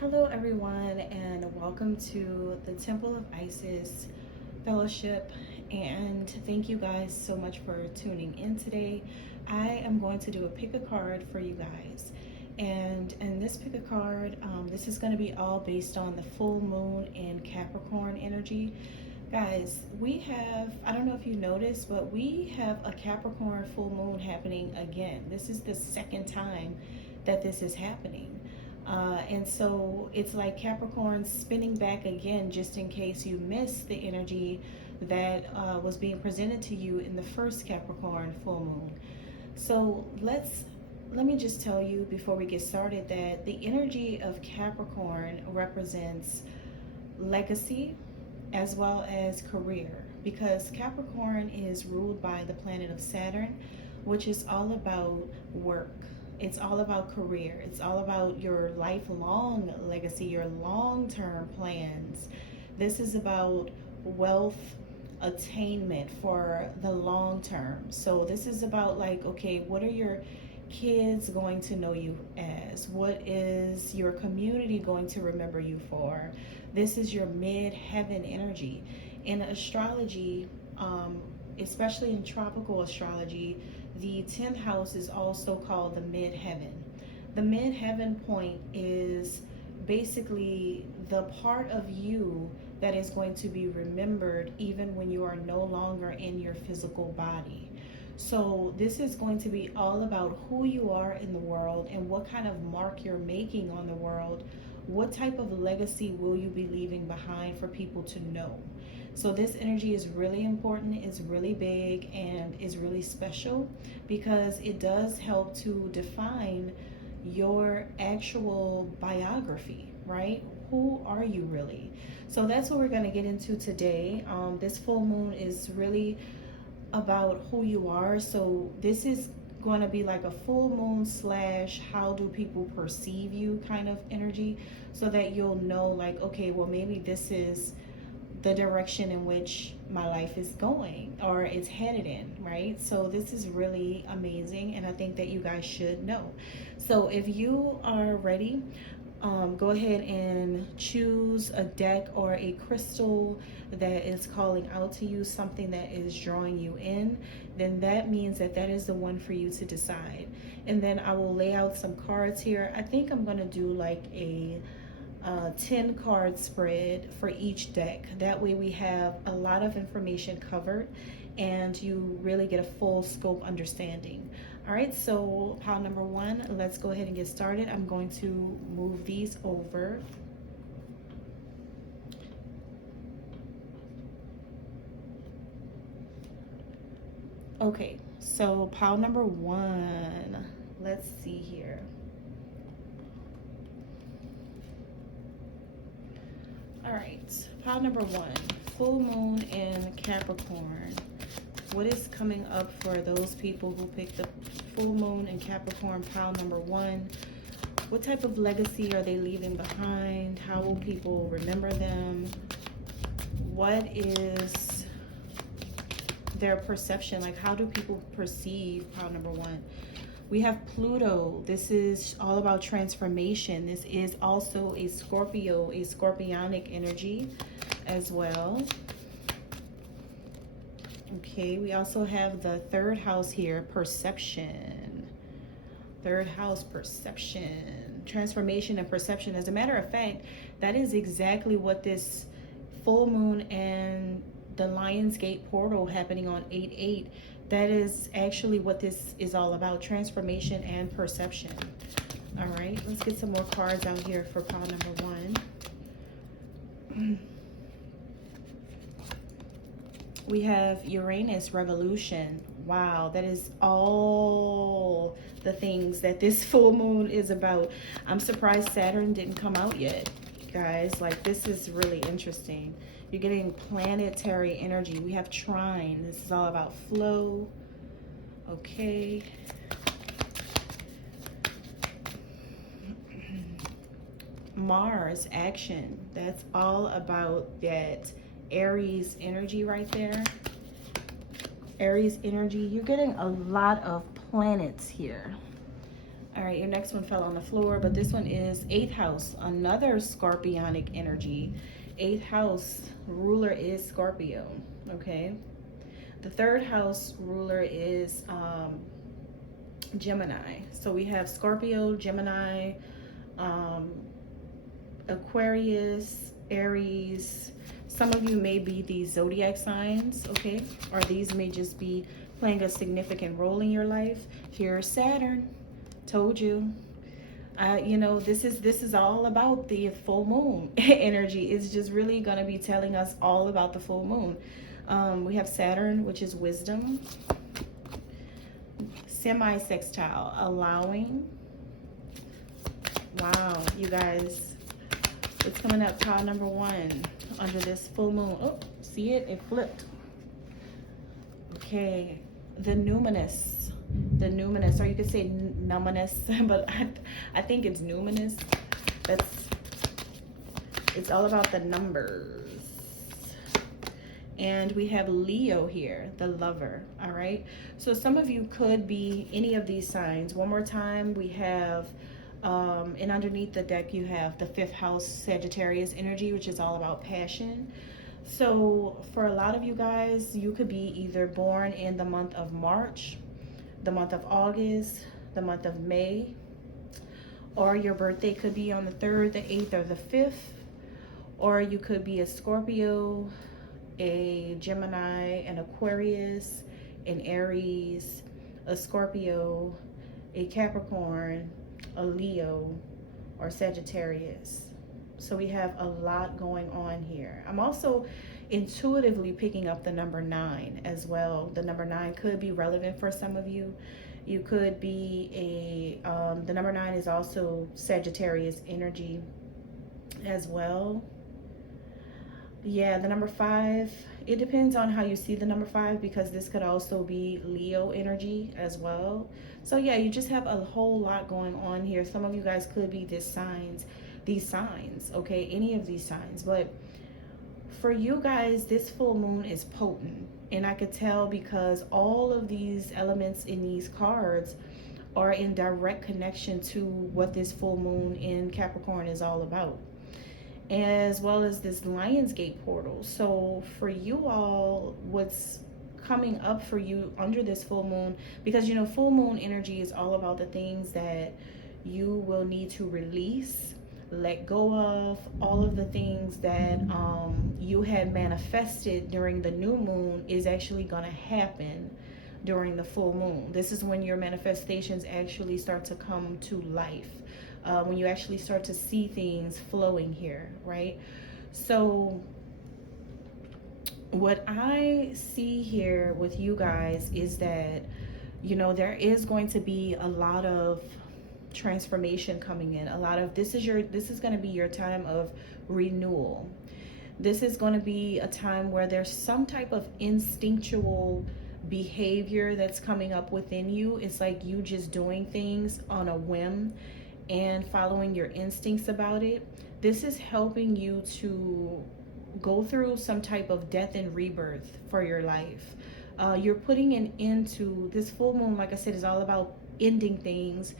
Hello, everyone, and welcome to the Temple of Isis Fellowship. And thank you guys so much for tuning in today. I am going to do a pick a card for you guys. And in this pick a card, this is going to be all based on the full moon in Capricorn energy. Guys, we have, I don't know if you noticed, but we have a Capricorn full moon happening again. This is the second time that this is happening. And so it's like Capricorn spinning back again, just in case you missed the energy that was being presented to you in the first Capricorn full moon. So let me just tell you before we get started that the energy of Capricorn represents legacy as well as career, because Capricorn is ruled by the planet of Saturn, which is all about work. It's all about career. It's all about your lifelong legacy, your long-term plans. This is about wealth attainment for the long term. So this is about, like, okay, what are your kids going to know you as? What is your community going to remember you for? This is your midheaven energy. In astrology, especially in tropical astrology, the 10th house is also called the midheaven. The midheaven point is basically the part of you that is going to be remembered even when you are no longer in your physical body. So this is going to be all about who you are in the world and what kind of mark you're making on the world. What type of legacy will you be leaving behind for people to know? So this energy is really important, it's really big, and is really special because it does help to define your actual biography, right? Who are you really? So that's what we're going to get into today. This full moon is really about who you are. So this is going to be like a full moon slash how do people perceive you kind of energy, so that you'll know, like, okay, well, maybe this is the direction in which my life is going or it's headed in, right? So this is really amazing, and I think that you guys should know. So if you are ready, go ahead and choose a deck or a crystal that is calling out to you, something that is drawing you in. Then that means that that is the one for you to decide. And then I will lay out some cards here. I think I'm going to do like a 10 card spread for each deck. That way we have a lot of information covered and you really get a full scope understanding. All right, so pile number one, let's go ahead and get started. I'm going to move these over. Okay, so pile number one, let's see here. All right, pile number one, full moon in Capricorn. What is coming up for those people who picked the full moon in Capricorn, pile number one? What type of legacy are they leaving behind? How will people remember them? What is their perception? Like, how do people perceive pile number one? We have Pluto. This is all about transformation. This is also a Scorpio, a scorpionic energy as well. Okay, we also have the third house here, perception. Third house, perception, transformation and perception. As a matter of fact, that is exactly what this full moon and the Lionsgate portal happening on 8/8, that is actually what this is all about, transformation and perception. All right, let's get some more cards out here for pile number one. We have Uranus revolution. Wow, that is all the things that this full moon is about. I'm surprised Saturn didn't come out yet, guys. Like, this is really interesting. You're getting planetary energy. We have trine. This is all about flow. Okay. Mars action. That's all about that Aries energy right there. Aries energy. You're getting a lot of planets here. All right, your next one fell on the floor, but this one is 8th house, another scorpionic energy. 8th house ruler is Scorpio, okay? The 3rd house ruler is Gemini. So we have Scorpio, Gemini, Aquarius, Aries. Some of you may be these zodiac signs, okay? Or these may just be playing a significant role in your life. Here's Saturn. Told you. You know, this is all about the full moon energy. It's just really going to be telling us all about the full moon. We have Saturn, which is wisdom. Semi-sextile, allowing. Wow, you guys. It's coming up pile number 1 under this full moon. Oh, see it? It flipped. Okay, the numinous. The numinous, or you could say numinous, but I think it's numinous. It's all about the numbers. And we have Leo here, the lover. All right, so some of you could be any of these signs. One more time, we have and underneath the deck you have the 5th house Sagittarius energy, which is all about passion. So for a lot of you guys, you could be either born in the month of March, the month of August, the month of May, or your birthday could be on the 3rd, the 8th, or the 5th, or you could be a Scorpio, a Gemini, an Aquarius, an Aries, a Scorpio, a Capricorn, a Leo, or Sagittarius. So we have a lot going on here. I'm also intuitively picking up the number 9 as well. The number 9 could be relevant for some of you. You could be the number 9 is also Sagittarius energy as well. Yeah, the number 5, it depends on how you see the number 5, because this could also be Leo energy as well. So yeah, you just have a whole lot going on here. Some of you guys could be these signs, okay, any of these signs. But for you guys, this full moon is potent, and I could tell because all of these elements in these cards are in direct connection to what this full moon in Capricorn is all about, as well as this Lionsgate portal. So for you all, what's coming up for you under this full moon, because you know full moon energy is all about the things that you will need to release, let go of, all of the things that you had manifested during the new moon is actually going to happen during the full moon. This is when your manifestations actually start to come to life, when you actually start to see things flowing here, right? So what I see here with you guys is that, you know, there is going to be a lot of transformation coming in. A lot of this is going to be your time of renewal. This is going to be a time where there's some type of instinctual behavior that's coming up within you. It's like you just doing things on a whim and following your instincts about it. This is helping you to go through some type of death and rebirth for your life. You're putting an end to this full moon. Like I said, is all about ending things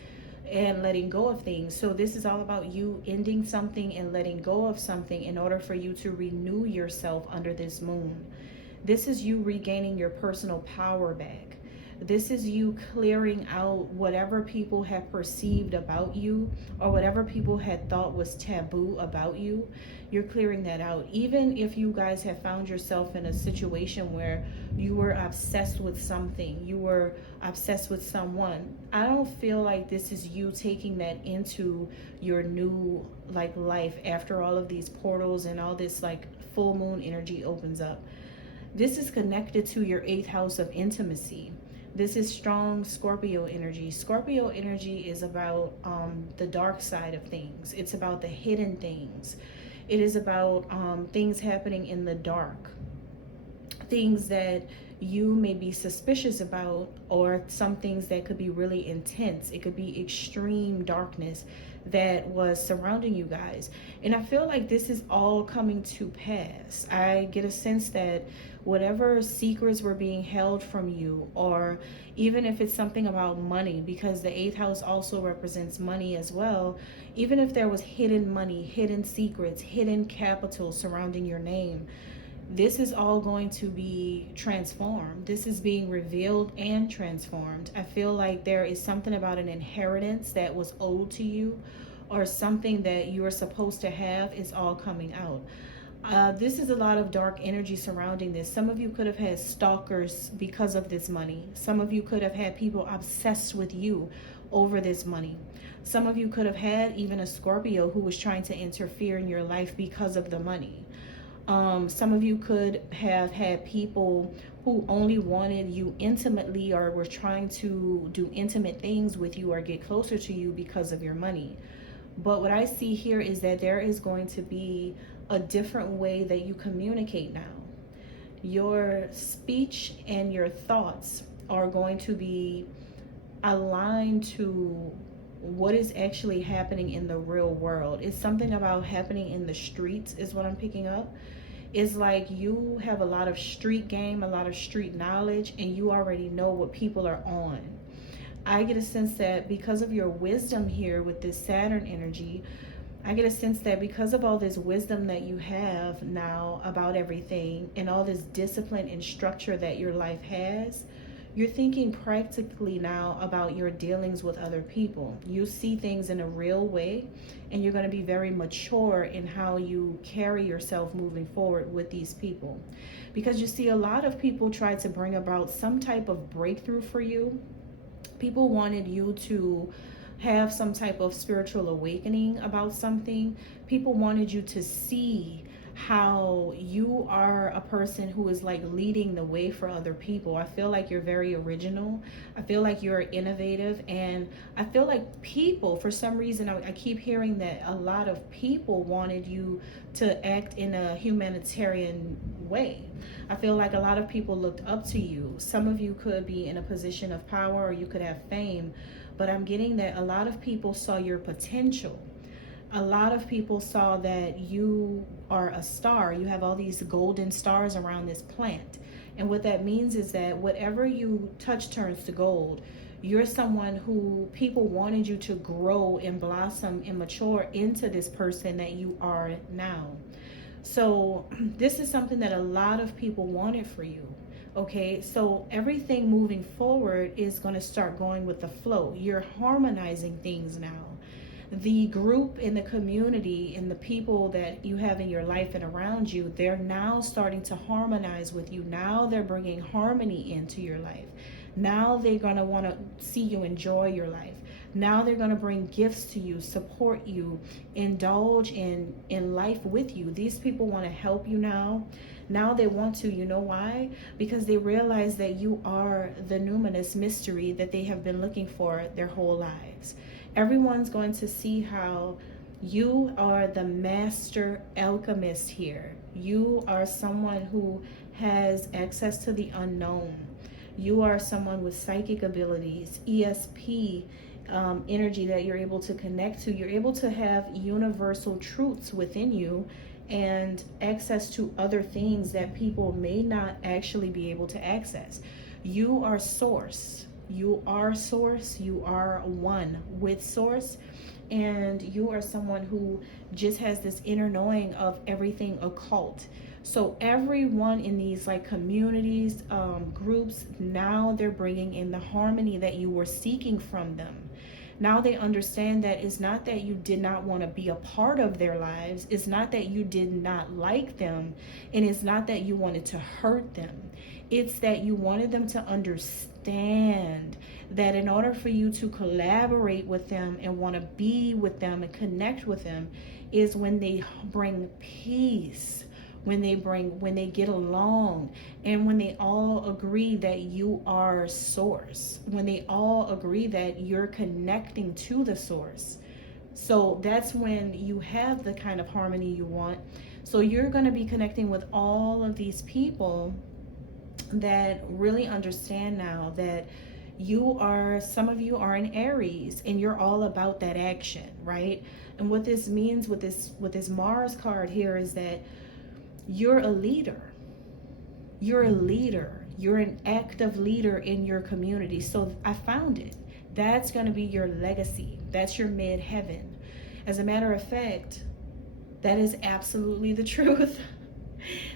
and letting go of things. So this is all about you ending something and letting go of something in order for you to renew yourself under this moon. This is you regaining your personal power back. This is you clearing out whatever people have perceived about you or whatever people had thought was taboo about you. You're clearing that out. Even if you guys have found yourself in a situation where you were obsessed with something, you were obsessed with someone, I don't feel like this is you taking that into your new life after all of these portals and all this full moon energy opens up. This is connected to your 8th house of intimacy. This is strong Scorpio energy. Scorpio energy is about the dark side of things. It's about the hidden things. It is about things happening in the dark. Things that you may be suspicious about, or some things that could be really intense. It could be extreme darkness that was surrounding you guys. And I feel like this is all coming to pass. I get a sense that whatever secrets were being held from you, or even if it's something about money, because the 8th house also represents money as well. Even if there was hidden money, hidden secrets, hidden capital surrounding your name, this is all going to be transformed. This is being revealed and transformed. I feel like there is something about an inheritance that was owed to you, or something that you are supposed to have is all coming out. This is a lot of dark energy surrounding this. Some of you could have had stalkers because of this money. Some of you could have had people obsessed with you over this money. Some of you could have had even a Scorpio who was trying to interfere in your life because of the money. Some of you could have had people who only wanted you intimately, or were trying to do intimate things with you or get closer to you because of your money. But what I see here is that there is going to be a different way that you communicate now. Your speech and your thoughts are going to be aligned to what is actually happening in the real world. It's something about happening in the streets is what I'm picking up. It's like you have a lot of street game, a lot of street knowledge, and you already know what people are on. I get a sense that because of your wisdom here with this Saturn energy, I get a sense that because of all this wisdom that you have now about everything, and all this discipline and structure that your life has, you're thinking practically now about your dealings with other people. You see things in a real way, and you're going to be very mature in how you carry yourself moving forward with these people. Because you see, a lot of people tried to bring about some type of breakthrough for you. People wanted you to have some type of spiritual awakening about something. People wanted you to see how you are a person who is like leading the way for other people. I feel like you're very original. I feel like you're innovative. And I feel like people, for some reason, I keep hearing that a lot of people wanted you to act in a humanitarian way. I feel like a lot of people looked up to you. Some of you could be in a position of power, or you could have fame. But I'm getting that a lot of people saw your potential. A lot of people saw that you are a star. You have all these golden stars around this plant. And what that means is that whatever you touch turns to gold. You're someone who people wanted you to grow and blossom and mature into this person that you are now. So this is something that a lot of people wanted for you. Okay, so everything moving forward is going to start going with the flow. You're harmonizing things now. The group in the community and the people that you have in your life and around you, they're now starting to harmonize with you. Now they're bringing harmony into your life. Now they're going to want to see you enjoy your life. Now they're going to bring gifts to you, support you, indulge in life with you. These people want to help you now. Now they want to, you know why? Because they realize that you are the numinous mystery that they have been looking for their whole lives. Everyone's going to see how you are the master alchemist here. You are someone who has access to the unknown. You are someone with psychic abilities, ESP, energy that you're able to connect to. You're able to have universal truths within you and access to other things that people may not actually be able to access. You are source. You are source. You are one with source. And you are someone who just has this inner knowing of everything occult. So everyone in these like communities, groups, now they're bringing in the harmony that you were seeking from them. Now they understand that it's not that you did not want to be a part of their lives. It's not that you did not like them. And it's not that you wanted to hurt them. It's that you wanted them to understand that in order for you to collaborate with them and want to be with them and connect with them is when they bring peace, when they get along, and when they all agree that you are source, when they all agree that you're connecting to the source. So that's when you have the kind of harmony you want. So you're going to be connecting with all of these people that really understand now that some of you are in Aries, and you're all about that action, right? And what this means with this Mars card here is that you're a leader. You're a leader. You're an active leader in your community. So I found it. That's going to be your legacy. That's your midheaven. As a matter of fact, that is absolutely the truth.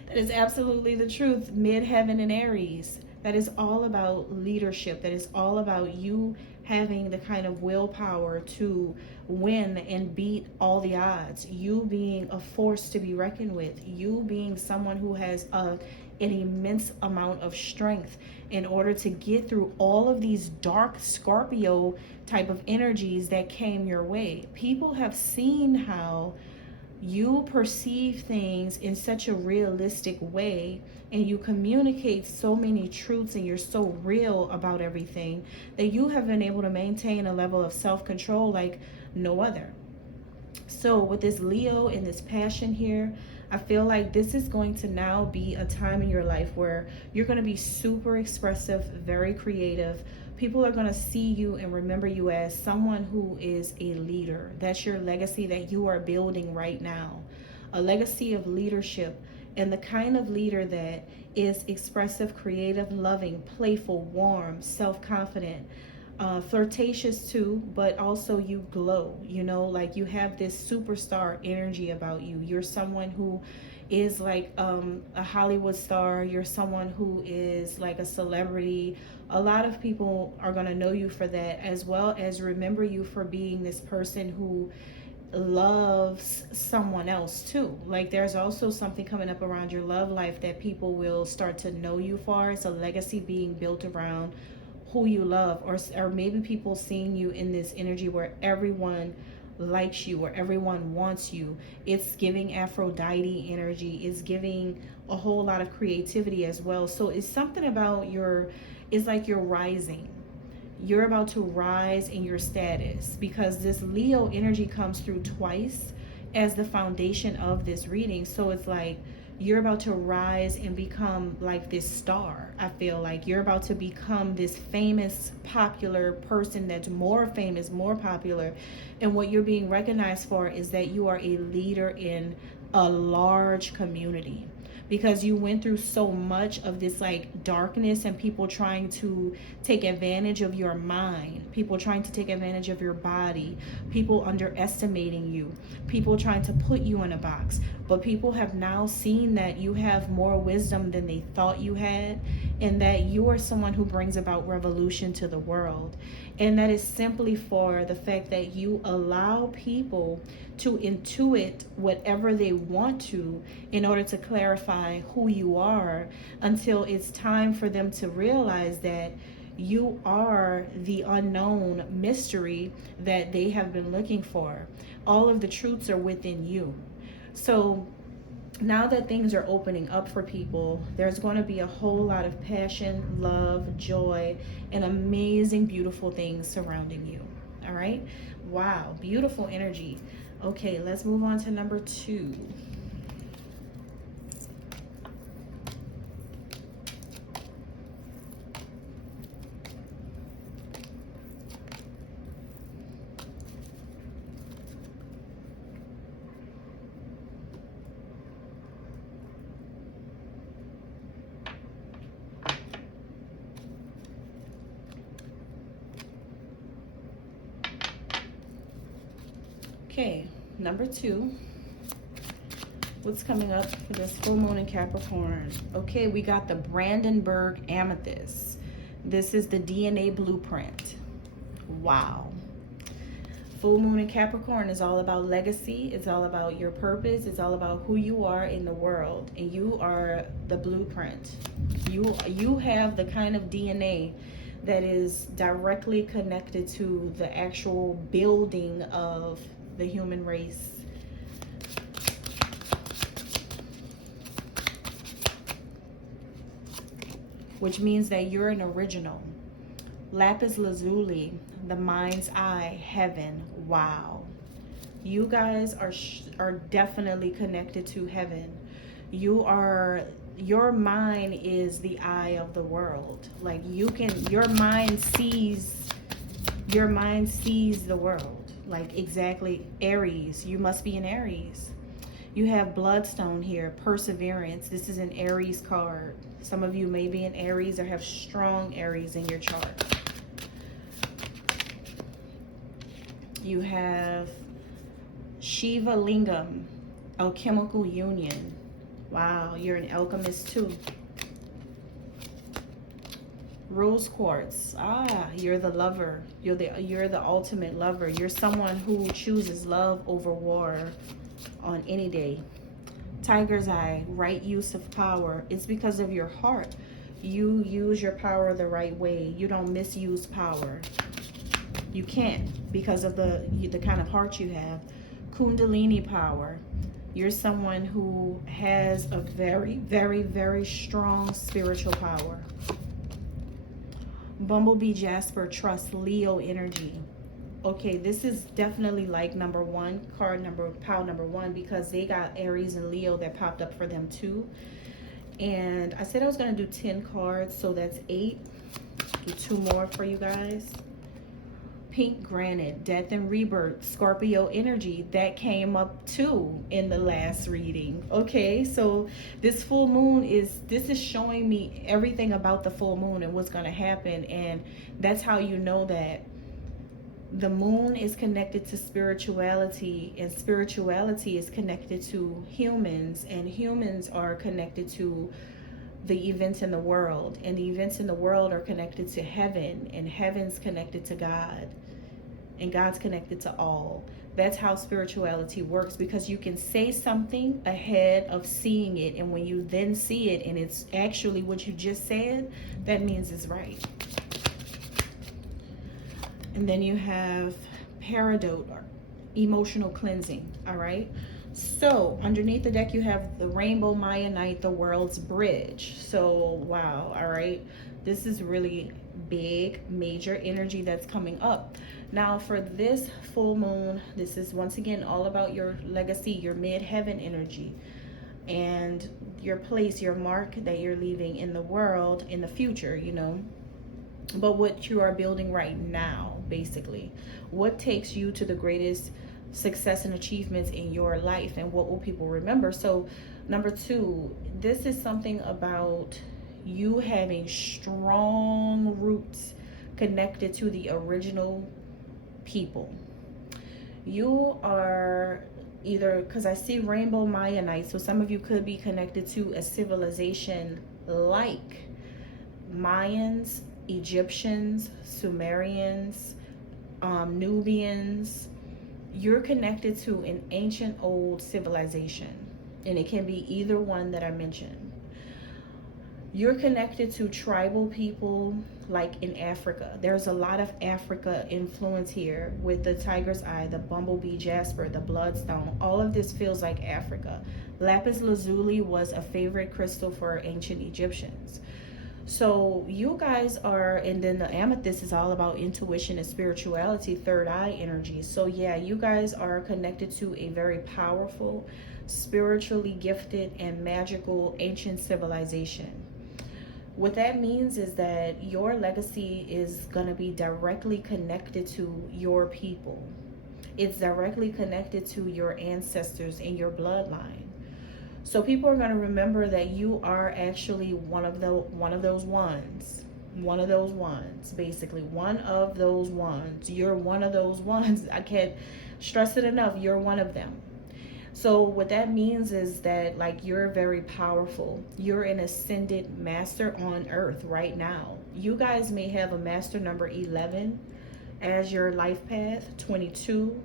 That is absolutely the truth. Midheaven in Aries. That is all about leadership. That is all about you having the kind of willpower to win and beat all the odds. You being a force to be reckoned with. You being someone who has an immense amount of strength in order to get through all of these dark Scorpio type of energies that came your way. People have seen how you perceive things in such a realistic way, and you communicate so many truths, and you're so real about everything, that you have been able to maintain a level of self-control like no other. So with this Leo and this passion here, I feel like this is going to now be a time in your life where you're going to be super expressive, very creative. People are going to see you and remember you as someone who is a leader. That's your legacy that you are building right now. A legacy of leadership, and the kind of leader that is expressive, creative, loving, playful, warm, self-confident, flirtatious too, but also you glow, you know, like you have this superstar energy about you. You're someone who is like a Hollywood star. You're someone who is like a celebrity. A lot of people are going to know you for that, as well as remember you for being this person who loves someone else too. Like there's also something coming up around your love life that people will start to know you for. It's a legacy being built around who you love, or maybe people seeing you in this energy where everyone likes you, or everyone wants you. It's giving Aphrodite energy. It's giving a whole lot of creativity as well. So it's something about it's like you're rising. You're about to rise in your status, because this Leo energy comes through twice as the foundation of this reading. So it's like you're about to rise and become like this star. I feel like you're about to become this famous, popular person that's more famous, more popular. And what you're being recognized for is that you are a leader in a large community, because you went through so much of this like darkness, and people trying to take advantage of your mind, people trying to take advantage of your body, people underestimating you, people trying to put you in a box. But people have now seen that you have more wisdom than they thought you had, and that you are someone who brings about revolution to the world. And that is simply for the fact that you allow people to intuit whatever they want to in order to clarify who you are, until it's time for them to realize that you are the unknown mystery that they have been looking for. All of the truths are within you. So now that things are opening up for people, there's going to be a whole lot of passion, love, joy, and amazing, beautiful things surrounding you. All right? Wow, beautiful energy. Okay, let's move on to number 2. Okay, number 2. What's coming up for this full moon in Capricorn? Okay, we got the Brandenburg Amethyst. This is the DNA blueprint. Wow. Full moon in Capricorn is all about legacy. It's all about your purpose. It's all about who you are in the world. And you are the blueprint. You have the kind of DNA that is directly connected to the actual building of the human race. Which means that you're an original. Lapis lazuli, the mind's eye, heaven. Wow. You guys are definitely connected to heaven. Your mind is the eye of the world. Like your mind sees the world. Like exactly Aries. You must be an Aries. You have bloodstone here, perseverance. This is an Aries card. Some of you may be in Aries or have strong Aries in your chart. You have Shiva Lingam, alchemical union. Wow, you're an alchemist too. Rose quartz. Ah, you're the lover. You're the ultimate lover. You're someone who chooses love over war on any day. Tiger's eye, right use of power. It's because of your heart. You use your power the right way. You don't misuse power. You can't because of the kind of heart you have. Kundalini power. You're someone who has a very, very, very strong spiritual power. Bumblebee Jasper, trust, Leo energy. Okay, this is definitely like number one, pile number one, because they got Aries and Leo that popped up for them too. And I said I was going to do 10 cards, so that's 8. Do 2 more for you guys. Pink granite, death and rebirth, Scorpio energy, that came up too in the last reading. Okay, so this full moon this is showing me everything about the full moon and what's going to happen. And that's how you know that the moon is connected to spirituality, and spirituality is connected to humans, and humans are connected to the events in the world, and the events in the world are connected to heaven, and heaven's connected to God, and God's connected to all. That's how spirituality works, because you can say something ahead of seeing it, and when you then see it and it's actually what you just said, that means it's right. And then you have Peridot, or emotional cleansing. All right, so underneath the deck you have the Rainbow Mayanite, the world's bridge. So wow, all right, this is really big, major energy that's coming up. Now for this full moon, this is once again all about your legacy, your midheaven energy, and your place, your mark that you're leaving in the world in the future, you know, but what you are building right now, basically. What takes you to the greatest success and achievements in your life, and what will people remember? So number 2, this is something about you having strong roots connected to the original people. You are either, because I see Rainbow Mayanite, so some of you could be connected to a civilization like Mayans, Egyptians, Sumerians, Nubians. You're connected to an ancient old civilization, and it can be either one that I mentioned. You're connected to tribal people like in Africa. There's a lot of Africa influence here with the tiger's eye, the bumblebee jasper, the bloodstone. All of this feels like Africa. Lapis lazuli was a favorite crystal for ancient Egyptians. So you guys are, and then the amethyst is all about intuition and spirituality, third eye energy. So yeah, you guys are connected to a very powerful, spiritually gifted and magical ancient civilization. What that means is that your legacy is going to be directly connected to your people. It's directly connected to your ancestors and your bloodline. So people are going to remember that you are actually one of those ones, basically one of those ones. You're one of those ones. I can't stress it enough. You're one of them. So what that means is that, like, you're very powerful. You're an ascended master on earth right now. You guys may have a master number 11 as your life path. 22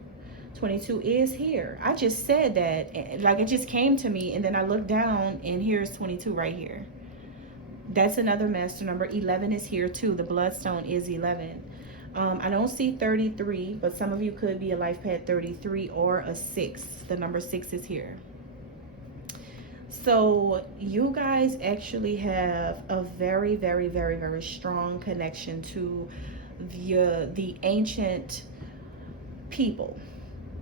is here. I just said that, like, it just came to me, and then I looked down and here's 22 right here. That's another master number. 11 is here too. The bloodstone is 11. I don't see 33, but some of you could be a life path 33 or a 6. The number 6 is here. So you guys actually have a very, very, very, very strong connection to the ancient people.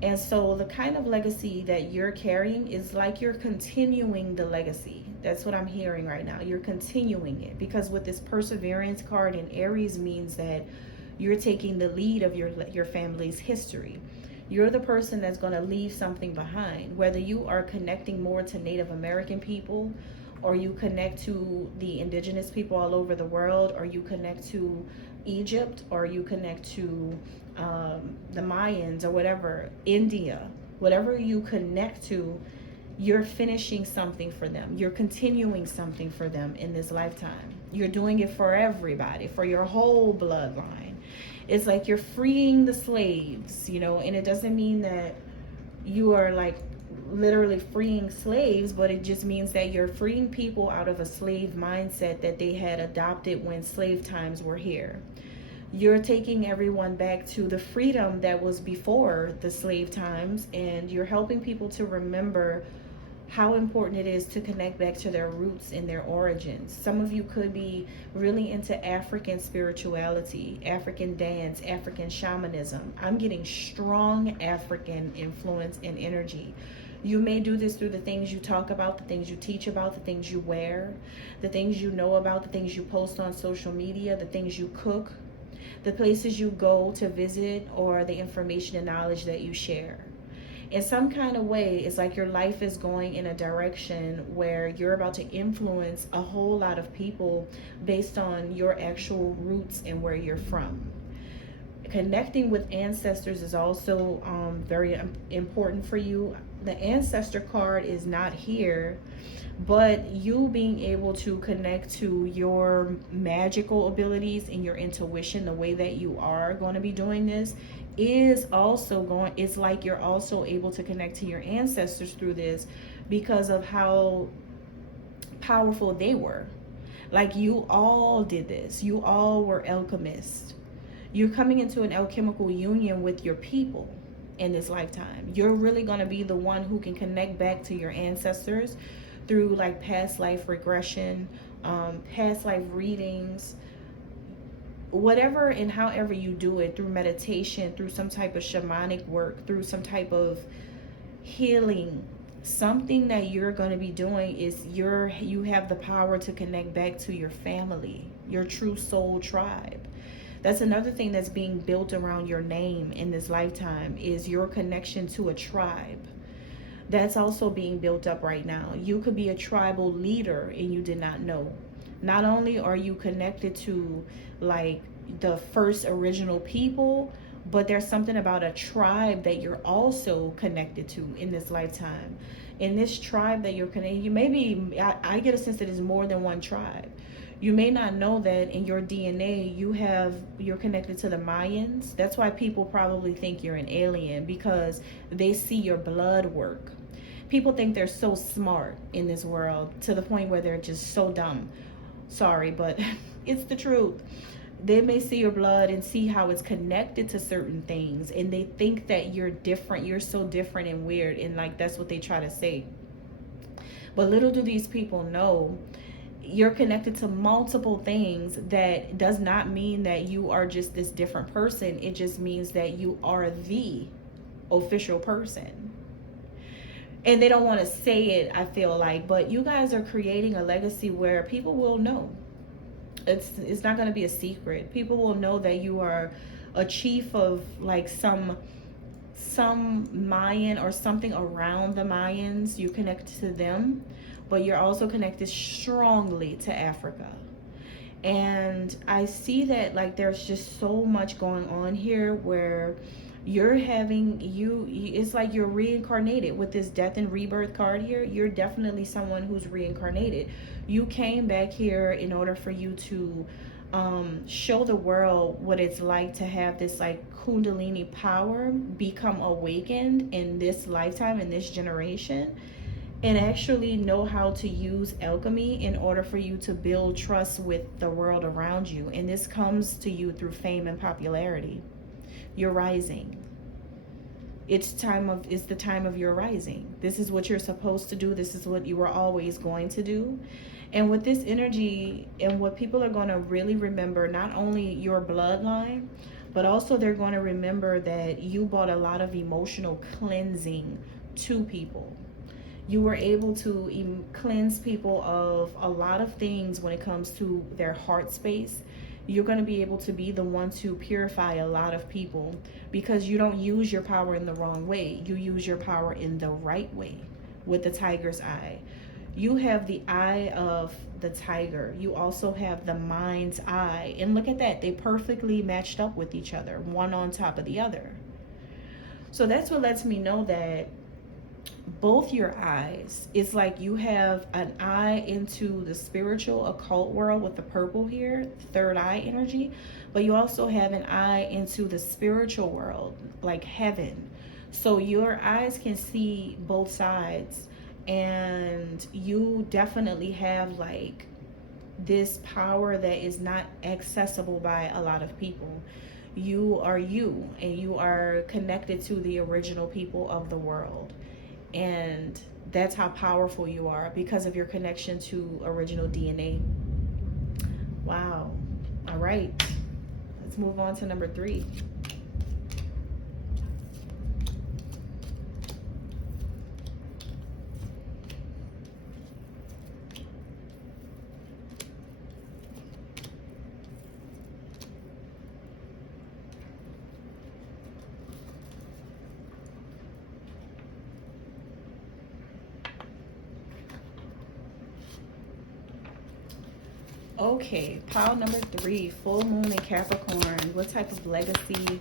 And so the kind of legacy that you're carrying is like you're continuing the legacy. That's what I'm hearing right now. You're continuing it, because with this perseverance card in Aries means that you're taking the lead of your family's history. You're the person that's going to leave something behind. Whether you are connecting more to Native American people, or you connect to the indigenous people all over the world, or you connect to Egypt, or you connect to the Mayans, or whatever, India, whatever you connect to, you're finishing something for them. You're continuing something for them in this lifetime. You're doing it for everybody, for your whole bloodline. It's like you're freeing the slaves, you know, and it doesn't mean that you are like literally freeing slaves, but it just means that you're freeing people out of a slave mindset that they had adopted when slave times were here. You're taking everyone back to the freedom that was before the slave times, and you're helping people to remember how important it is to connect back to their roots and their origins. Some of you could be really into African spirituality, African dance, African shamanism. I'm getting strong African influence and energy. You may do this through the things you talk about, the things you teach about, the things you wear, the things you know about, the things you post on social media, the things you cook, the places you go to visit, or the information and knowledge that you share. In some kind of way, it's like your life is going in a direction where you're about to influence a whole lot of people based on your actual roots and where you're from. Connecting with ancestors is also very important for you. The ancestor card is not here, but you being able to connect to your magical abilities and your intuition, the way that you are going to be doing this, is also going, it's like you're also able to connect to your ancestors through this because of how powerful they were. Like, you all did this. You all were alchemists. You're coming into an alchemical union with your people in this lifetime. You're really going to be the one who can connect back to your ancestors through like past life regression, past life readings, whatever and however you do it, through meditation, through some type of shamanic work, through some type of healing. Something that you're going to be doing is you have the power to connect back to your family, your true soul tribe. That's another thing that's being built around your name in this lifetime, is your connection to a tribe. That's also being built up right now. You could be a tribal leader and you did not know. Not only are you connected to like the first original people, but there's something about a tribe that you're also connected to in this lifetime. In this tribe that you're connected, you maybe, I get a sense that it's more than one tribe. You may not know that in your DNA you're connected to the Mayans. That's why people probably think you're an alien, because they see your blood work. People think they're so smart in this world to the point where they're just so dumb. Sorry, but it's the truth. They may see your blood and see how it's connected to certain things, and they think that you're different. You're so different and weird, and like that's what they try to say. But little do these people know, you're connected to multiple things. That does not mean that you are just this different person. It just means that you are the official person. And they don't want to say it, I feel like, but you guys are creating a legacy where people will know. It's not going to be a secret. People will know that you are a chief of like some Mayan or something around the Mayans. You connect to them, but you're also connected strongly to Africa. And I see that like there's just so much going on here where you're having it's like you're reincarnated with this death and rebirth card here. You're definitely someone who's reincarnated. You came back here in order for you to show the world what it's like to have this like kundalini power become awakened in this lifetime, in this generation, and actually know how to use alchemy in order for you to build trust with the world around you. And this comes to you through fame and popularity. You're rising. It's the time of your rising. This is what you're supposed to do. This is what you were always going to do. And with this energy, and what people are going to really remember, not only your bloodline, but also they're going to remember that you brought a lot of emotional cleansing to people. You were able to cleanse people of a lot of things when it comes to their heart space. You're going to be able to be the one to purify a lot of people, because you don't use your power in the wrong way. You use your power in the right way with the tiger's eye. You have the eye of the tiger. You also have the mind's eye. And look at that. They perfectly matched up with each other, one on top of the other. So that's what lets me know that both your eyes, it's like you have an eye into the spiritual occult world with the purple here, third eye energy, but you also have an eye into the spiritual world, like heaven. So your eyes can see both sides, and you definitely have like this power that is not accessible by a lot of people. You are you, and you are connected to the original people of the world. And that's how powerful you are, because of your connection to original DNA. Wow. All right. Let's move on to number 3. Okay, pile number 3, full moon in Capricorn. What type of legacy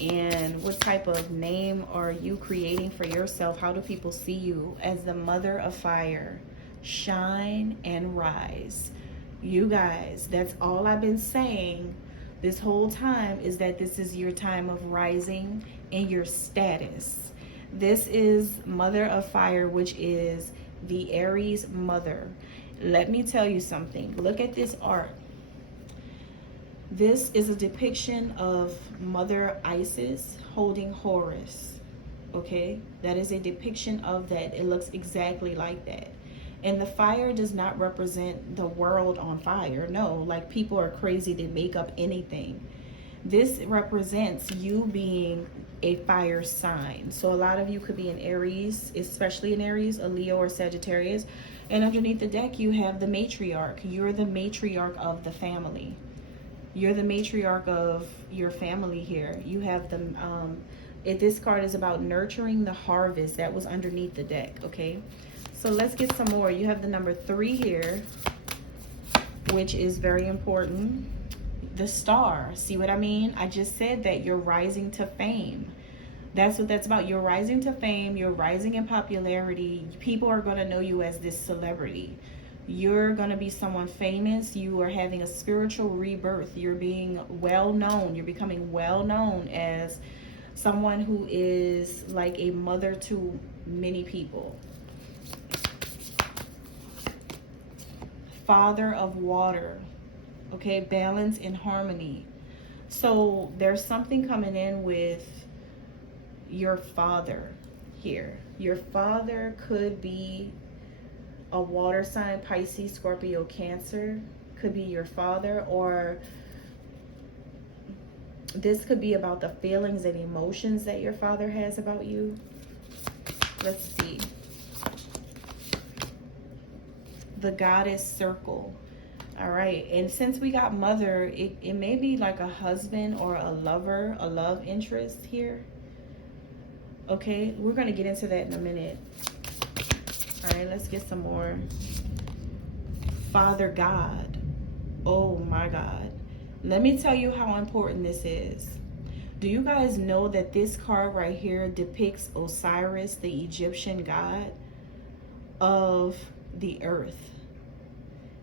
and what type of name are you creating for yourself? How do people see you? As the mother of fire, shine and rise. You guys, that's all I've been saying this whole time, is that this is your time of rising in your status. This is mother of fire, which is the Aries mother. Let me tell you something. Look at this art. This is a depiction of Mother Isis holding Horus. Okay? That is a depiction of that. It looks exactly like that. And the fire does not represent the world on fire. No, like people are crazy to make up anything. This represents you being a fire sign. So a lot of you could be an Aries, especially an Aries, a Leo, or Sagittarius. And underneath the deck, you have the matriarch. You're the matriarch of the family. You're the matriarch of your family here. You have the, this card is about nurturing the harvest. That was underneath the deck, okay? So let's get some more. You have the number 3 here, which is very important. The star. See what I mean? I just said that you're rising to fame. That's what that's about. You're rising to fame. You're rising in popularity. People are going to know you as this celebrity. You're going to be someone famous. You are having a spiritual rebirth. You're being well known. You're becoming well known as someone who is like a mother to many people. Father of water. Okay, balance and harmony. So there's something coming in with your father here. Your father could be a water sign, Pisces, Scorpio, Cancer. Could be your father, or this could be about the feelings and emotions that your father has about you. Let's see. The goddess circle. All right, and since we got mother, it may be like a husband or a lover, a love interest here. Okay, we're going to get into that in a minute. All right, let's get some more. Father God. Oh my God. Let me tell you how important this is. Do you guys know that this card right here depicts Osiris, the Egyptian god of the earth?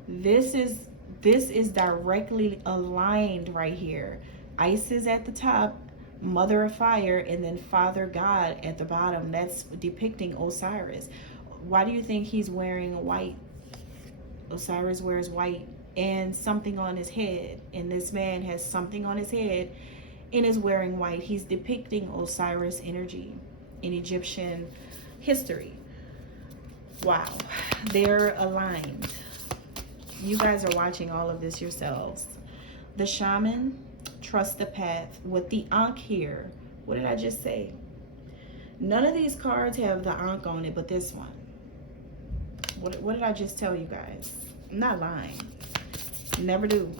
This is directly aligned right here. Isis at the top, mother of fire, and then Father God at the bottom. That's depicting Osiris. Why do you think he's wearing white? Osiris wears white and something on his head, and this man has something on his head and is wearing white. He's depicting Osiris energy in Egyptian history. Wow, they're aligned. You guys are watching all of this yourselves. The shaman, trust the path. With the Ankh here, what did I just say? None of these cards have the Ankh on it, but this one. What did I just tell you guys? I'm not lying. Never do.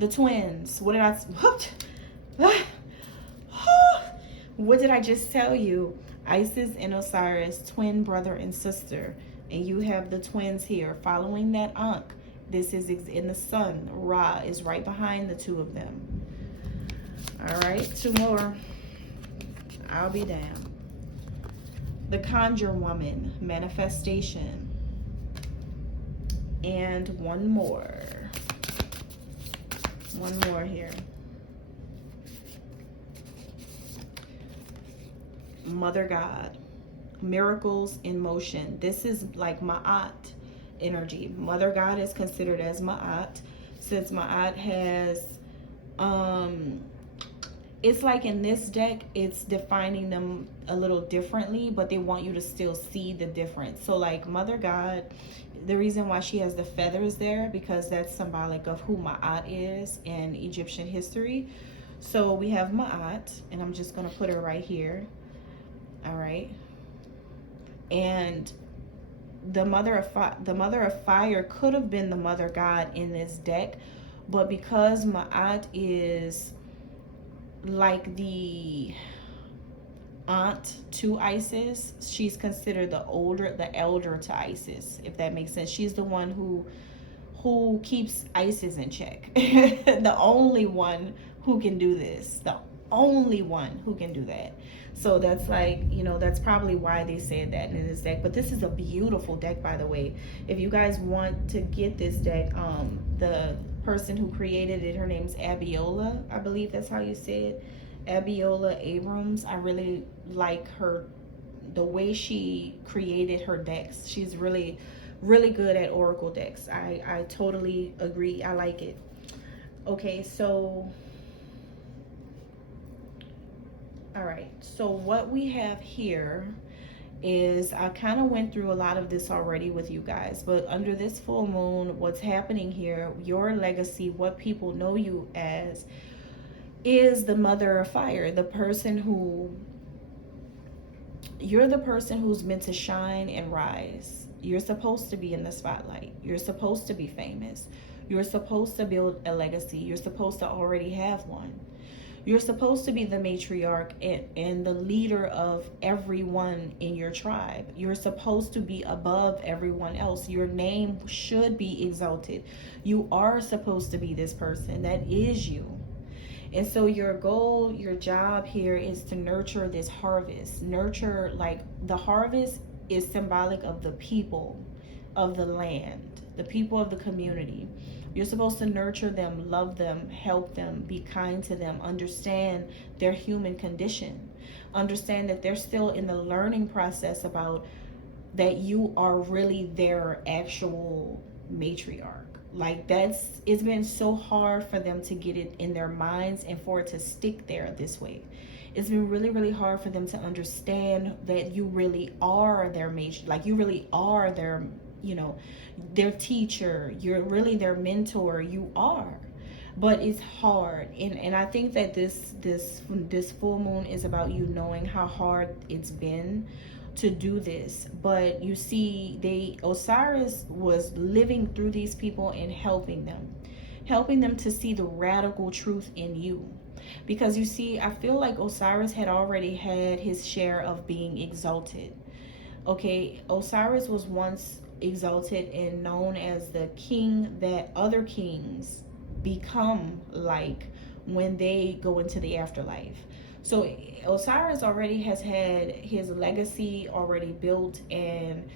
The twins. What did I... What did I just tell you? Isis and Osiris, twin brother and sister. And you have the twins here following that Ankh. This is in the sun. Ra is right behind the two of them. All right, two more. I'll be damned. The Conjure Woman, manifestation. And one more. One more here. Mother God, miracles in motion. This is like Ma'at energy. Mother God is considered as Ma'at, since Ma'at has it's like in this deck, it's defining them a little differently, but they want you to still see the difference. So like Mother God, the reason why she has the feathers there, because that's symbolic of who Ma'at is in Egyptian history. So we have Ma'at, and I'm just going to put her right here. All right. And the mother of fire could have been the Mother God in this deck, but because Ma'at is like the aunt to Isis, she's considered the elder to Isis, if that makes sense. She's the one who keeps Isis in check. The only one who can do this. The only one who can do that. So that's like, you know, that's probably why they said that in this deck. But this is a beautiful deck, by the way. If you guys want to get this deck, the person who created it, her name's Abiola, I believe that's how you say it. Abiola Abrams. I really like her, the way she created her decks. She's really good at oracle decks. I totally agree. I like it. Okay, so all right, so what we have here is, I kind of went through a lot of this already with you guys, but under this full moon, what's happening here, your legacy, what people know you as, is the Mother of Fire, the person who, you're the person who's meant to shine and rise. You're supposed to be in the spotlight. You're supposed to be famous. You're supposed to build a legacy. You're supposed to already have one. You're supposed to be the matriarch and the leader of everyone in your tribe. You're supposed to be above everyone else. Your name should be exalted. You are supposed to be this person. That is you. And so your goal, your job here is to nurture this harvest. Nurture, like the harvest is symbolic of the people of the land, the people of the community. You're supposed to nurture them, love them, help them, be kind to them, understand their human condition. Understand that they're still in the learning process about that you are really their actual matriarch. Like it's been so hard for them to get it in their minds and for it to stick there this way. It's been really hard for them to understand that you really are their matriarch, like you really are their, you know, their teacher, you're really their mentor, you are. But it's hard, and I think that this full moon is about you knowing how hard it's been to do this. But you see, Osiris was living through these people and helping them to see the radical truth in you. Because you see, I feel like Osiris had already had his share of being exalted. Okay, Osiris was once exalted and known as the king that other kings become like when they go into the afterlife. So Osiris already has had his legacy already built, and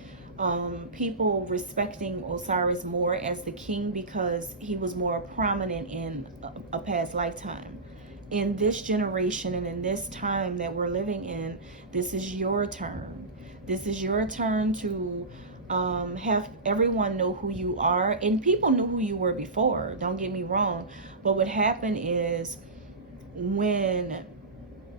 people respecting Osiris more as the king because he was more prominent in a past lifetime. In this generation and in this time that we're living in, this is your turn. This is your turn to have everyone know who you are. And people knew who you were before, don't get me wrong. But what happened is, when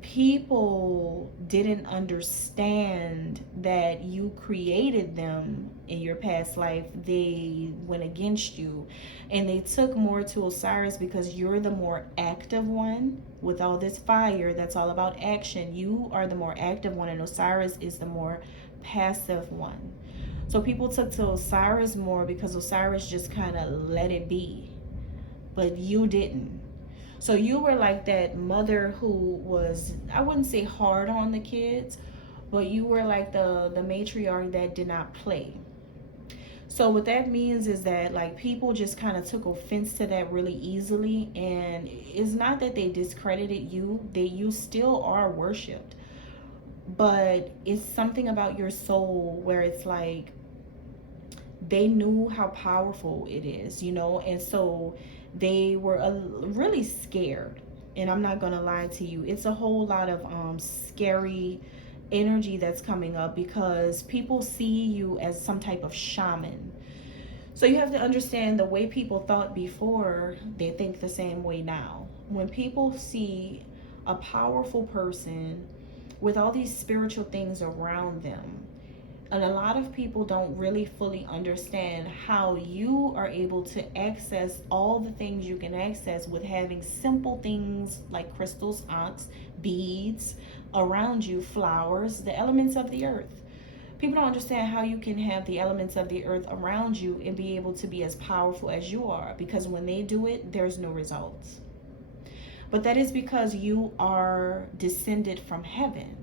people didn't understand that you created them in your past life, they went against you, and they took more to Osiris because you're the more active one with all this fire that's all about action. You are the more active one, and Osiris is the more passive one. So people took to Osiris more because Osiris just kind of let it be. but you didn't. So you were like that mother who was, I wouldn't say hard on the kids, but you were like the matriarch that did not play. So what that means is that like people just kind of took offense to that really easily, and it's not that they discredited you, you still are worshipped, but it's something about your soul where it's like they knew how powerful it is, you know, and so they were really scared. And I'm not gonna lie to you, it's a whole lot of scary energy that's coming up because people see you as some type of shaman. So you have to understand the way people thought before, they think the same way now. When people see a powerful person with all these spiritual things around them, and a lot of people don't really fully understand how you are able to access all the things you can access with having simple things like crystals, onyx, beads around you, flowers, the elements of the earth. People don't understand how you can have the elements of the earth around you and be able to be as powerful as you are, because when they do it, there's no results. But that is because you are descended from heaven.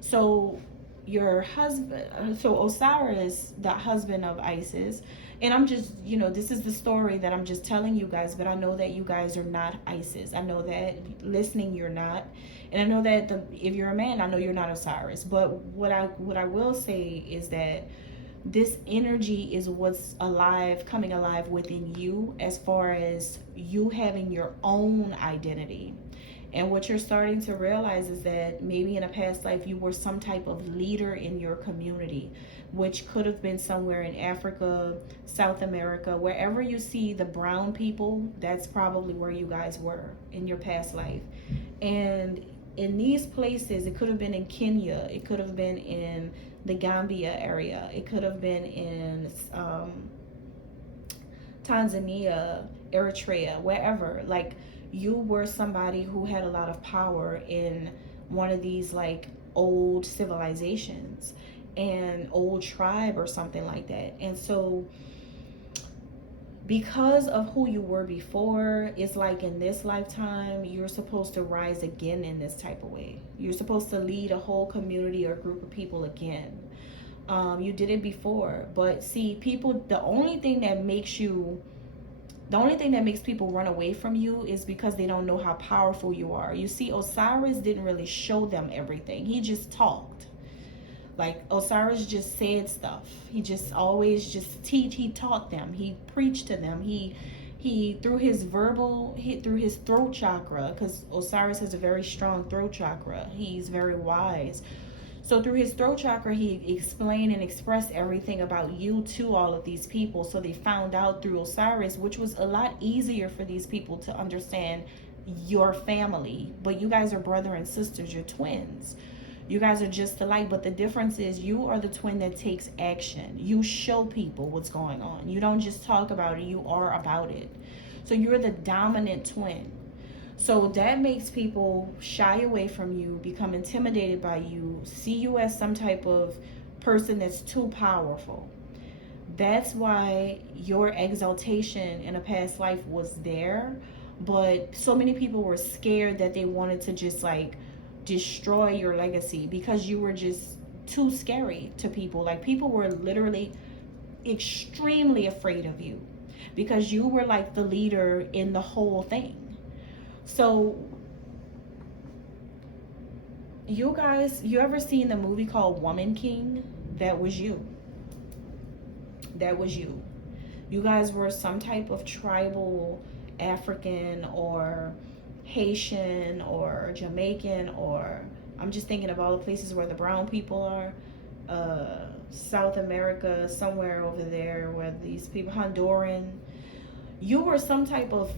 So your husband, so Osiris, the husband of Isis, and I'm just, you know, this is the story that I'm just telling you guys, but I know that you guys are not Isis. I know that listening, you're not. And I know that if you're a man, I know you're not Osiris. But what I will say is that this energy is what's alive, coming alive within you, as far as you having your own identity. And what you're starting to realize is that maybe in a past life you were some type of leader in your community, which could have been somewhere in Africa, South America, wherever you see the brown people, that's probably where you guys were in your past life. And in these places, it could have been in Kenya, it could have been in the Gambia area, it could have been in Tanzania, Eritrea, wherever. Like, you were somebody who had a lot of power in one of these like old civilizations, an old tribe or something like that. And so because of who you were before, it's like in this lifetime you're supposed to rise again in this type of way. You're supposed to lead a whole community or group of people again. You did it before, but see, people, the only thing that makes people run away from you is because they don't know how powerful you are. You see, Osiris didn't really show them everything. He just talked. Like, Osiris just said stuff. He just always just he taught them. He preached to them. He through his through his throat chakra, because Osiris has a very strong throat chakra. He's very wise. So through his throat chakra, he explained and expressed everything about you to all of these people. So they found out through Osiris, which was a lot easier for these people to understand your family. But you guys are brother and sisters, you're twins. You guys are just alike, but the difference is you are the twin that takes action. You show people what's going on. You don't just talk about it, you are about it. So you're the dominant twin. So that makes people shy away from you, become intimidated by you, see you as some type of person that's too powerful. That's why your exaltation in a past life was there, but so many people were scared that they wanted to just like destroy your legacy because you were just too scary to people. Like, people were literally extremely afraid of you because you were like the leader in the whole thing. So you guys, you ever seen the movie called Woman King? That was you. That was you. You guys were some type of tribal African or Haitian or Jamaican, or I'm just thinking of all the places where the brown people are. South America, somewhere over there where these people, Honduran. You were some type of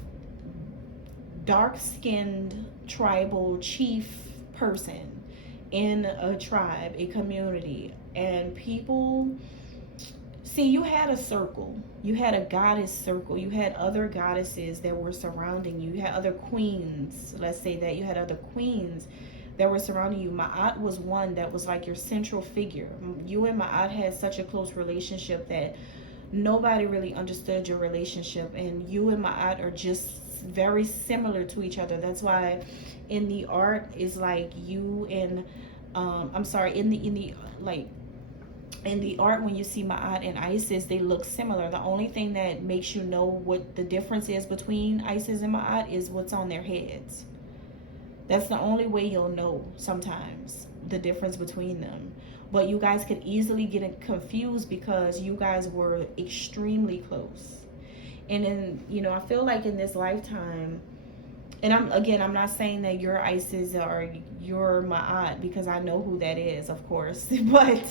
dark-skinned tribal chief person in a tribe, a community, and people, see, you had a circle, you had a goddess circle, you had other goddesses that were surrounding you, you had other queens, let's say that you had other queens that were surrounding you. Ma'at was one that was like your central figure. You and Ma'at had such a close relationship that nobody really understood your relationship, and you and Ma'at are just very similar to each other. That's why in the art is like you and I'm sorry, in the art, when you see Ma'at and Isis, they look similar. The only thing that makes you know what the difference is between Isis and Ma'at is what's on their heads. That's the only way you'll know sometimes the difference between them. But you guys could easily get confused because you guys were extremely close. And then, you know, I feel like in this lifetime, and I'm not saying that you're Isis or you're Ma'at, because I know who that is, of course. But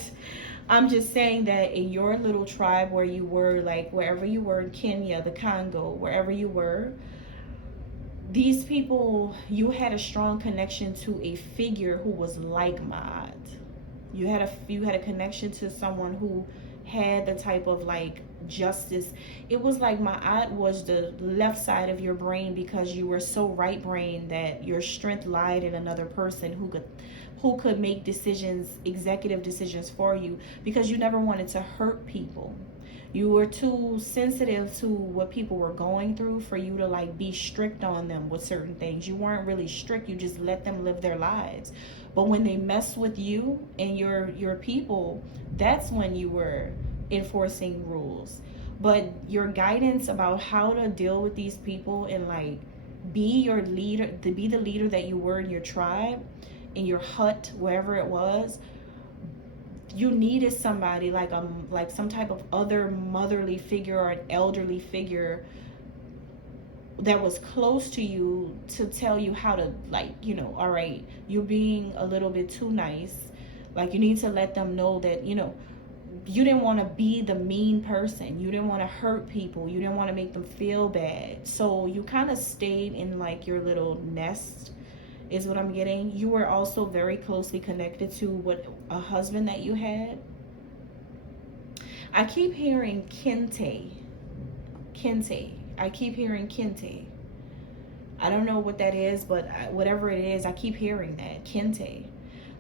I'm just saying that in your little tribe where you were, like wherever you were in Kenya, the Congo, wherever you were, these people, you had a strong connection to a figure who was like Ma'at. You had a connection to someone who had the type of like justice. It was like Ma'at was the left side of your brain because you were so right brain that your strength lied in another person who could make decisions, executive decisions for you, because you never wanted to hurt people. You were too sensitive to what people were going through for you to like be strict on them with certain things. You weren't really strict, you just let them live their lives. But when they mess with you and your people, that's when you were enforcing rules. But your guidance about how to deal with these people and like be your leader, to be the leader that you were in your tribe, in your hut, wherever it was, you needed somebody like some type of other motherly figure or an elderly figure that was close to you to tell you how to, like, you know, all right, you're being a little bit too nice. Like, you need to let them know that, you know, you didn't want to be the mean person. You didn't want to hurt people. You didn't want to make them feel bad. So you kind of stayed in like your little nest, is what I'm getting. You were also very closely connected to a husband that you had. I keep hearing Kente. I keep hearing Kente. I don't know what that is, but whatever it is, I keep hearing that, Kente.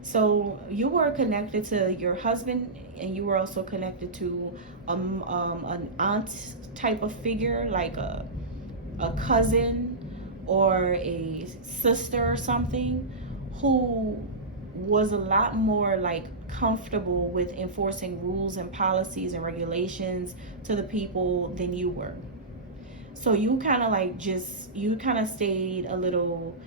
So you were connected to your husband, and you were also connected to an aunt type of figure, like a cousin or a sister or something, who was a lot more like comfortable with enforcing rules and policies and regulations to the people than you were. So you kind of stayed a little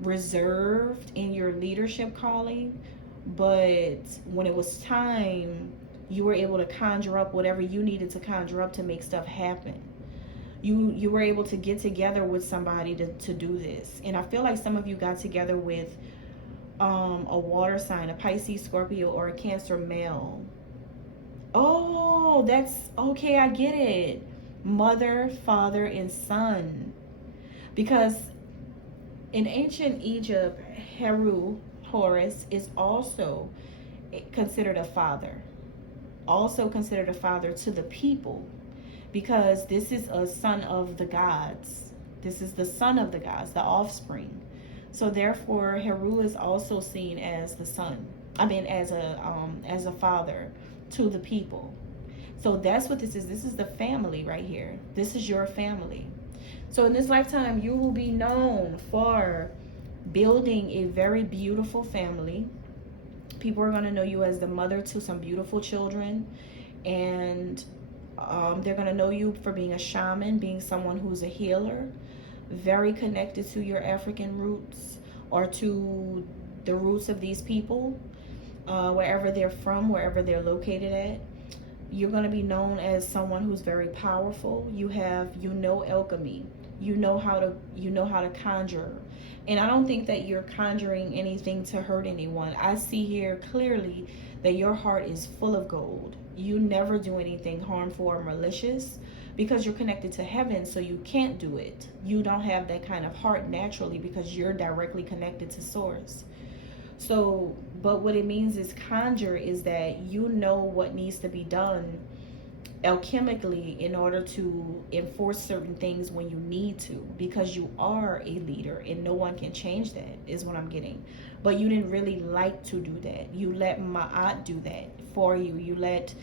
reserved in your leadership calling, but when it was time, you were able to conjure up whatever you needed to conjure up to make stuff happen. You were able to get together with somebody to do this. And I feel like some of you got together with a water sign, a Pisces, Scorpio, or a Cancer male. Oh, that's okay, I get it. Mother, father, and son. Because in ancient Egypt, Horus, is also considered a father. Also considered a father to the people. Because this is a son of the gods. This is the son of the gods, the offspring. So therefore, Heru is also seen as the son. I mean, as a father to the people. So that's what this is. This is the family right here. This is your family. So in this lifetime, you will be known for building a very beautiful family. People are going to know you as the mother to some beautiful children, and they're going to know you for being a shaman, being someone who's a healer, very connected to your African roots or to the roots of these people, wherever they're from, wherever they're located at. You're going to be known as someone who's very powerful. You know alchemy. You know how to conjure. And I don't think that you're conjuring anything to hurt anyone. I see here clearly that your heart is full of gold. You never do anything harmful or malicious because you're connected to heaven, so you can't do it. You don't have that kind of heart naturally because you're directly connected to source. So, but what it means is conjure is that you know what needs to be done alchemically in order to enforce certain things when you need to, because you are a leader and no one can change that, is what I'm getting. But you didn't really like to do that. You let Ma'at do that for you. You let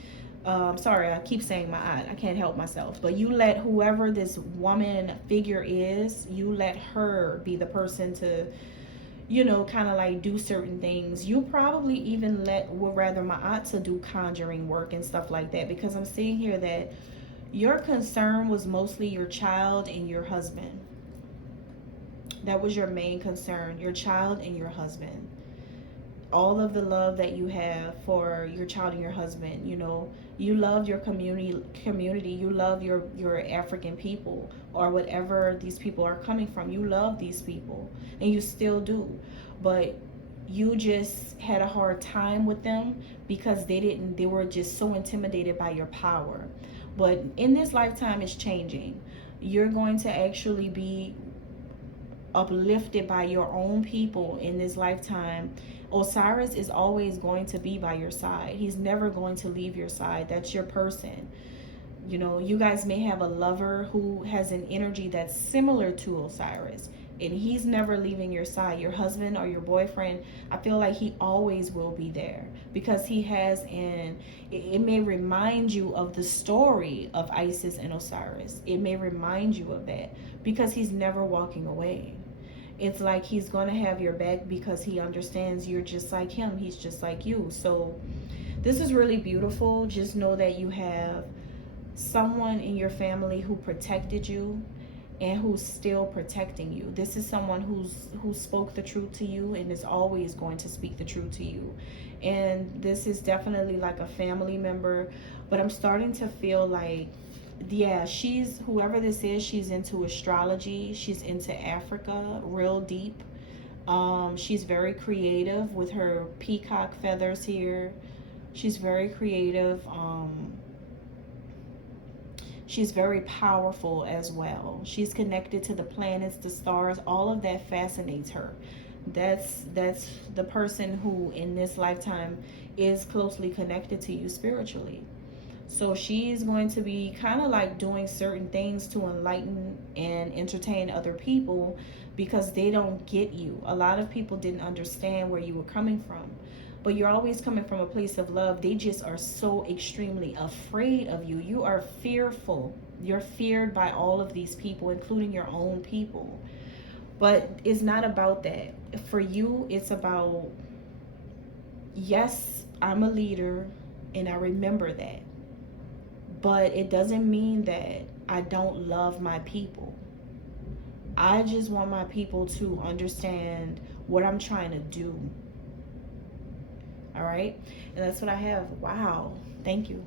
Sorry, I keep saying my aunt. I can't help myself. But you let whoever this woman figure is, you let her be the person to, you know, kind of like do certain things. You probably even would rather my aunt to do conjuring work and stuff like that, because I'm seeing here that your concern was mostly your child and your husband. That was your main concern, your child and your husband. All of the love that you have for your child and your husband, you know, you love your community, you love your African people, or whatever these people are coming from. You love these people and you still do, but you just had a hard time with them because they were just so intimidated by your power. But in this lifetime, it's changing. You're going to actually be uplifted by your own people in this lifetime. Osiris is always going to be by your side. He's never going to leave your side. That's your person. You know, you guys may have a lover who has an energy that's similar to Osiris, and he's never leaving your side. Your husband or your boyfriend, I feel like he always will be there, because he has it may remind you of the story of Isis and Osiris. It may remind you of that, because he's never walking away. It's like he's going to have your back because he understands you're just like him. He's just like you. So this is really beautiful. Just know that you have someone in your family who protected you and who's still protecting you. This is someone who spoke the truth to you and is always going to speak the truth to you. And this is definitely like a family member, but I'm starting to feel like, yeah, she's, whoever this is, she's into astrology, she's into Africa real deep. She's very creative with her peacock feathers here. She's very creative. She's very powerful as well. She's connected to the planets, the stars. All of that fascinates her. That's the person who in this lifetime is closely connected to you spiritually. So she's going to be kind of like doing certain things to enlighten and entertain other people, because they don't get you. A lot of people didn't understand where you were coming from. But you're always coming from a place of love. They just are so extremely afraid of you. You are fearful. You're feared by all of these people, including your own people. But it's not about that. For you, it's about, yes, I'm a leader and I remember that. But it doesn't mean that I don't love my people. I just want my people to understand what I'm trying to do. All right? And that's what I have. Wow. Thank you.